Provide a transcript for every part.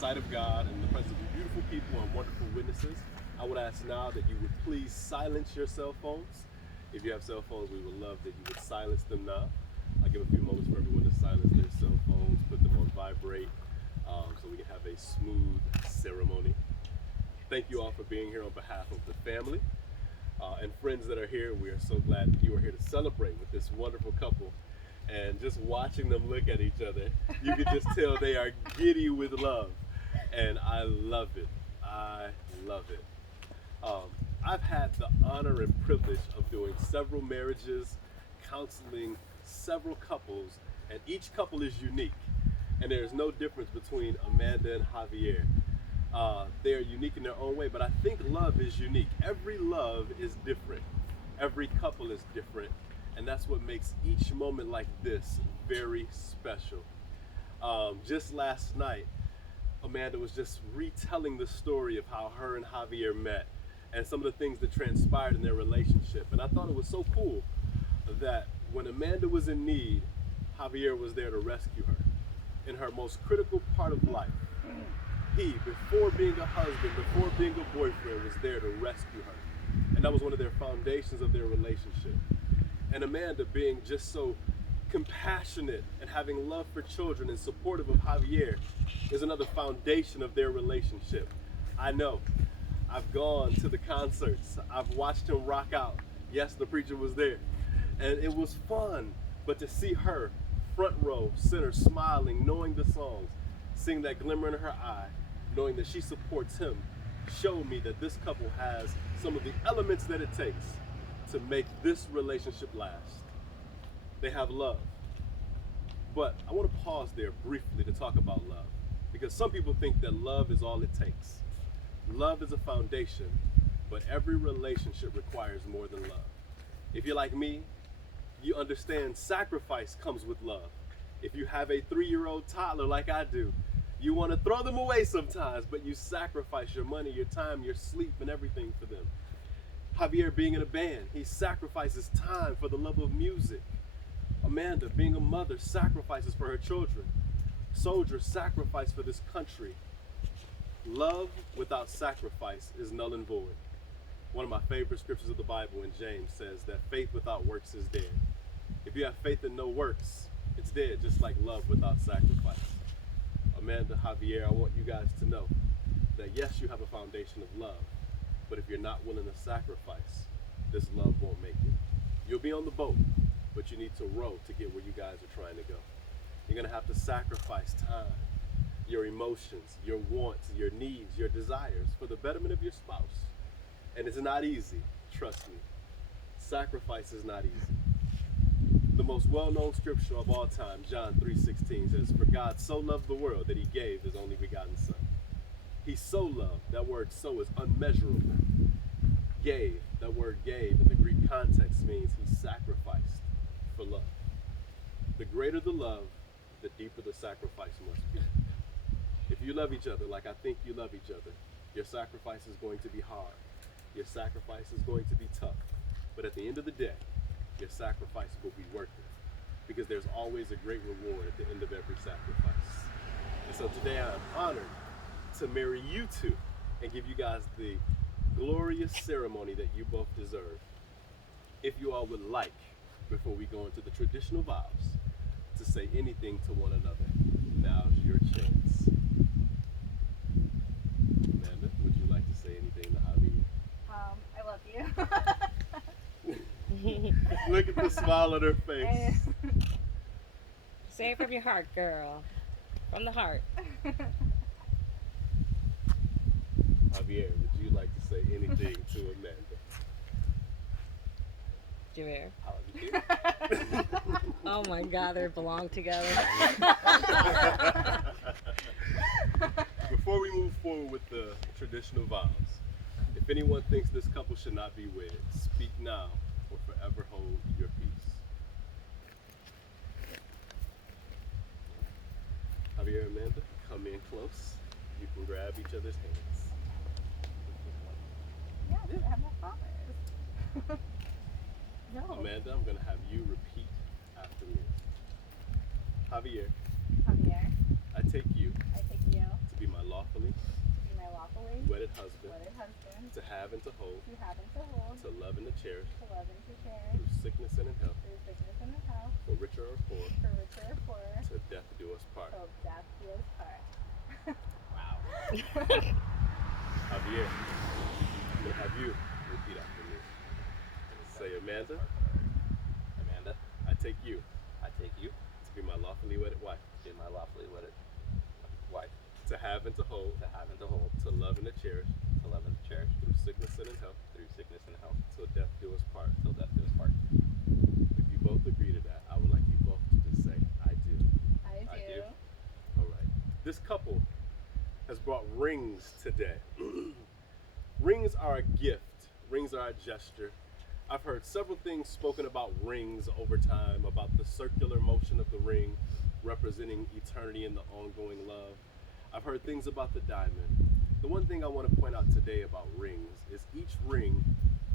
Sight of God and the presence of beautiful people and wonderful witnesses, I would ask now that you would please silence your cell phones. If you have cell phones, we would love that you would silence them now. I'll give a few moments for everyone to silence their cell phones, put them on vibrate, so we can have a smooth ceremony. Thank you all for being here on behalf of the family and friends that are here. We are so glad that you are here to celebrate with this wonderful couple. And just watching them look at each other, you can just tell they are giddy with love. And I love it. I love it. I've had the honor and privilege of doing several marriages, counseling several couples, and each couple is unique. And there's no difference between Amanda and Javier. They are unique in their own way, but I think love is unique. Every love is different. Every couple is different. And that's what makes each moment like this very special. Just last night, Amanda was just retelling the story of how her and Javier met and some of the things that transpired in their relationship. And I thought it was so cool that when Amanda was in need, Javier was there to rescue her in her most critical part of life. He, before being a husband, before being a boyfriend, was there to rescue her. And that was one of their foundations of their relationship. And Amanda, being just so compassionate and having love for children and supportive of Javier, is another foundation of their relationship. I know. I've gone to the concerts. I've watched him rock out. Yes, the preacher was there. And it was fun. But to see her, front row, center, smiling, knowing the songs, seeing that glimmer in her eye, knowing that she supports him, showed me that this couple has some of the elements that it takes to make this relationship last. They have love. But I want to pause there briefly to talk about love, because some people think that love is all it takes. Love is a foundation, but every relationship requires more than love. If you're like me, you understand sacrifice comes with love. If you have a 3-year-old toddler like I do, you want to throw them away sometimes, but you sacrifice your money, your time, your sleep, and everything for them. Javier being in a band, he sacrifices time for the love of music. Amanda being a mother sacrifices for her children. Soldiers sacrifice for this country. Love without sacrifice is null and void. One of my favorite scriptures of the Bible in James says that faith without works is dead. If you have faith and no works, it's dead, just like love without sacrifice. Amanda, Javier, I want you guys to know that yes, you have a foundation of love, but if you're not willing to sacrifice, this love won't make it. You'll be on the boat, but you need to row to get where you guys are trying to go. You're gonna have to sacrifice time, your emotions, your wants, your needs, your desires for the betterment of your spouse. And it's not easy, trust me. Sacrifice is not easy. The most well-known scripture of all time, John 3:16, says, "For God so loved the world that he gave his only begotten son." He so loved, that word so is unmeasurable. Gave, that word gave in the Greek context means he sacrificed for love. The greater the love, the deeper the sacrifice must be. If you love each other like I think you love each other, your sacrifice is going to be hard. Your sacrifice is going to be tough. But at the end of the day, your sacrifice will be worth it, because there's always a great reward at the end of every sacrifice. And so today I am honored to marry you two and give you guys the glorious ceremony that you both deserve. If you all would like, before we go into the traditional vows, to say anything to one another, now's your chance. Amanda, would you like to say anything to Javier? I love you. Look at the smile on her face. Say it from your heart, girl. From the heart. Javier, would you like to say anything to Amanda? Javier. Javier. Oh my God, they belong together. Before we move forward with the traditional vows, if anyone thinks this couple should not be wed, speak now or forever hold your peace. Javier and Amanda, come in close. You can grab each other's hands. Yeah, I have my promise. No. Amanda, I'm going to have you repeat after me. Javier, Javier, I take you I take you to be my lawfully to be my lawfully wedded husband, wedded husband, to have and to hold, to have and to hold, to love and to cherish, to love and to cherish, through sickness and in health, through sickness and in health, for richer or poor, for richer or poorer, till death do us part. till death do us part. Wow. Javier, I'm gonna have you repeat after me. Say, Amanda, Amanda, I take you I take you to be my lawfully wedded wife, to be my lawfully wedded wife, to have and to hold, to have and to hold, to love and to cherish, to love and to cherish, through sickness and in health, through sickness and health, till death do us part. till death do us part. If you both agree to that, I would like you both to just say, I do. I do. I do. All right. This couple has brought rings today. Rings are a gift. Rings are a gesture. I've heard several things spoken about rings over time, about the circular motion of the ring representing eternity and the ongoing love. I've heard things about the diamond. The one thing I want to point out today about rings is each ring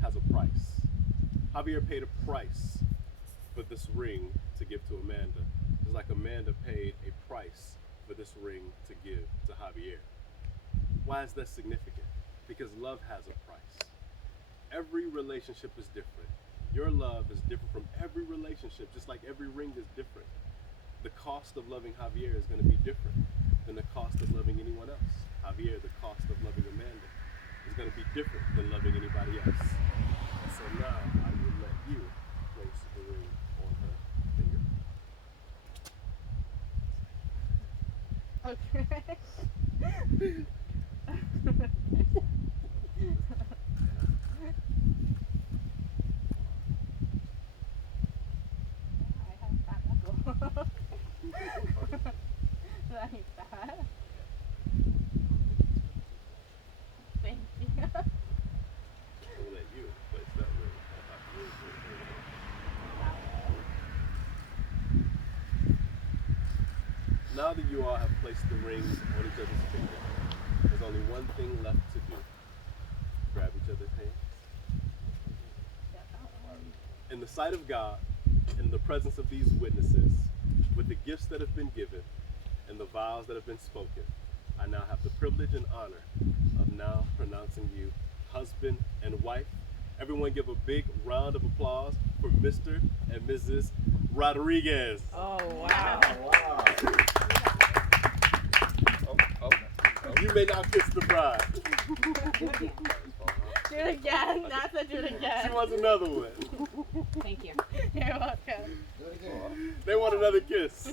has a price. Javier paid a price for this ring to give to Amanda, just like Amanda paid a price for this ring to give to Javier. Why is that significant? Because love has a price. Every relationship is different. Your love is different from every relationship, just like every ring is different. The cost of loving Javier is going to be different than the cost of loving anyone else. Javier, the cost of loving Amanda is going to be different than loving anybody else. And so now I will let you place the ring on her finger. Okay. I have fat knuckle. Like that. Thank you. I will let you place that ring on Javier's finger. Now that you all have placed the rings on each other's finger, there's only one thing left to do. Grab each other's hands. In the sight of God, in the presence of these witnesses, with the gifts that have been given and the vows that have been spoken, I now have the privilege and honor of now pronouncing you husband and wife. Everyone give a big round of applause for Mr. and Mrs. Rodriguez. Oh, wow. Wow. Oh. You may now kiss the bride. Do it again. That's a do it again. She wants another one. Thank you. You're welcome. Do it again. They want another kiss.